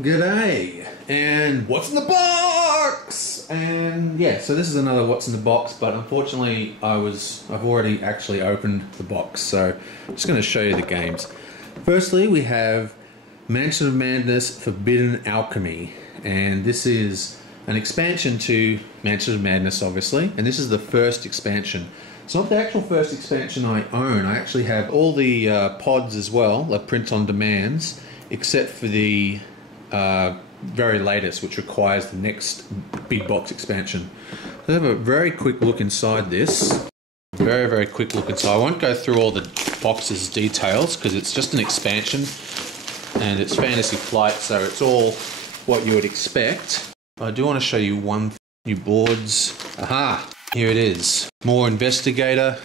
G'day, and what's in the box? And yeah, so this is another what's in the box, but unfortunately I've already actually opened the box, so I'm just going to show you the games. Firstly, we have Mansion of Madness Forbidden Alchemy, and this is an expansion to Mansion of Madness, obviously, and this is the first expansion. It's not the actual first expansion I own. I actually have all the pods as well, the print on demands, except for the very latest, which requires the next big box expansion. So have a very quick look inside this. Very quick look inside. I won't go through all the box's details because it's just an expansion and it's Fantasy Flight, so it's all what you would expect. I do want to show you one new boards. Aha! Here it is. More Investigator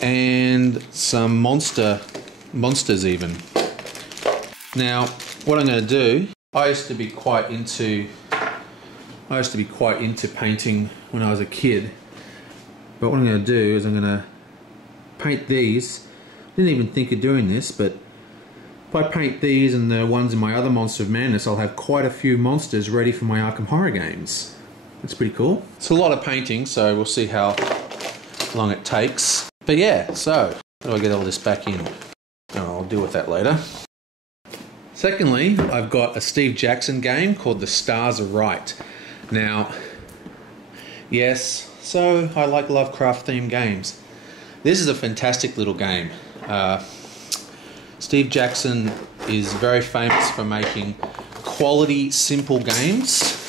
and some monsters even. Now, what I'm going to do, I used to be quite into painting when I was a kid. But what I'm going to do is I'm going to paint these. I didn't even think of doing this, but if I paint these and the ones in my other Monster of Madness, I'll have quite a few monsters ready for my Arkham Horror games. That's pretty cool. It's a lot of painting, so we'll see how long it takes. But yeah, so how do I get all this back in? Oh, I'll deal with that later. Secondly, I've got a Steve Jackson game called The Stars Are Right. Now, yes, so I like Lovecraft themed games. This is a fantastic little game. Steve Jackson is very famous for making quality, simple games,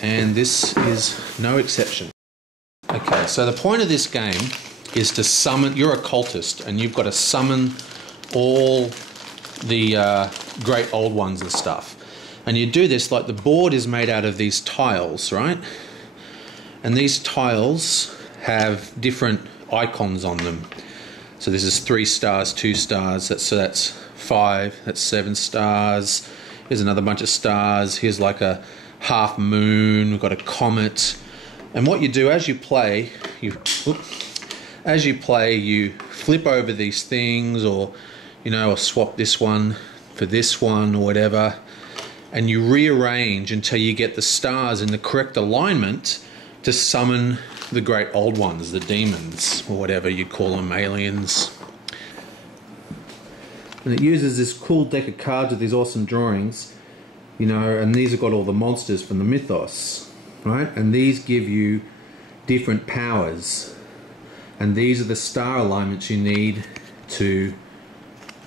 and this is no exception. Okay, so the point of this game is to summon. You're a cultist, and you've got to summon all the great old ones and stuff. And you do this, like the board is made out of these tiles, right? And these tiles have different icons on them. So this is 3 stars, 2 stars, so that's 5, that's 7 stars. Here's another bunch of stars. Here's like a half moon, we've got a comet. And what you do as you play, you flip over these things, or or swap this one for this one or whatever, and you rearrange until you get the stars in the correct alignment to summon the great old ones, the demons, or whatever you call them, aliens. And it uses this cool deck of cards with these awesome drawings, and these have got all the monsters from the mythos, right? And these give you different powers, and these are the star alignments you need to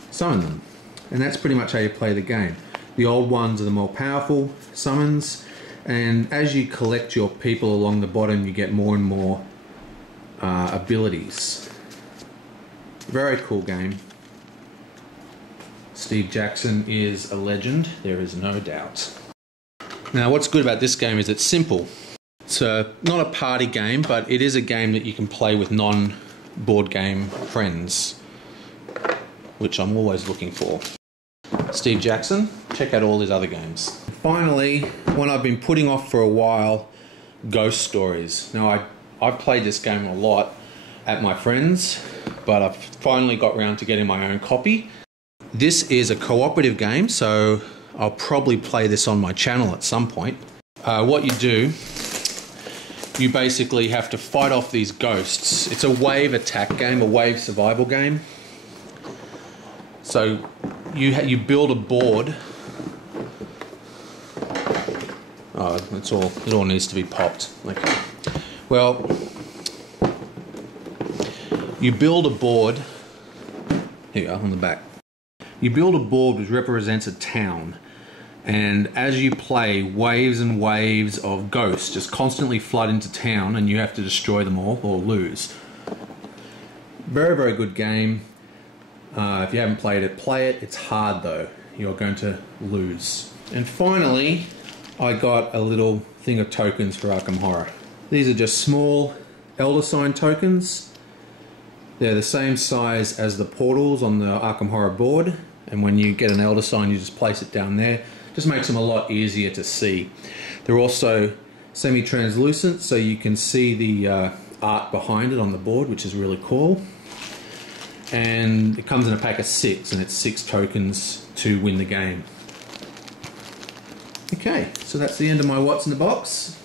summon them. And that's pretty much how you play the game. The old ones are the more powerful summons, and as you collect your people along the bottom, you get more and more abilities. Very cool game. Steve Jackson is a legend, there is no doubt. Now, what's good about this game is it's simple. It's not a party game, but it is a game that you can play with non-board game friends, which I'm always looking for. Steve Jackson, check out all his other games. Finally, one I've been putting off for a while, Ghost Stories. Now, I've played this game a lot at my friends', but I've finally got round to getting my own copy. This is a cooperative game, so I'll probably play this on my channel at some point. What you do, you basically have to fight off these ghosts. It's a wave attack game, a wave survival game. So you build a board. Oh, it all needs to be popped. Okay. Well, you build a board. Here you go, on the back. You build a board which represents a town, and as you play, waves and waves of ghosts just constantly flood into town, and you have to destroy them all or lose. Very good game. If you haven't played it, play it. It's hard though. You're going to lose. And finally, I got a little thing of tokens for Arkham Horror. These are just small Elder Sign tokens. They're the same size as the portals on the Arkham Horror board, and when you get an Elder Sign, you just place it down there. Just makes them a lot easier to see. They're also semi-translucent, so you can see the art behind it on the board, which is really cool. And it comes in a pack of 6, and it's 6 tokens to win the game. Okay, so that's the end of my What's in the Box.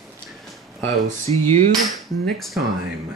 I will see you next time.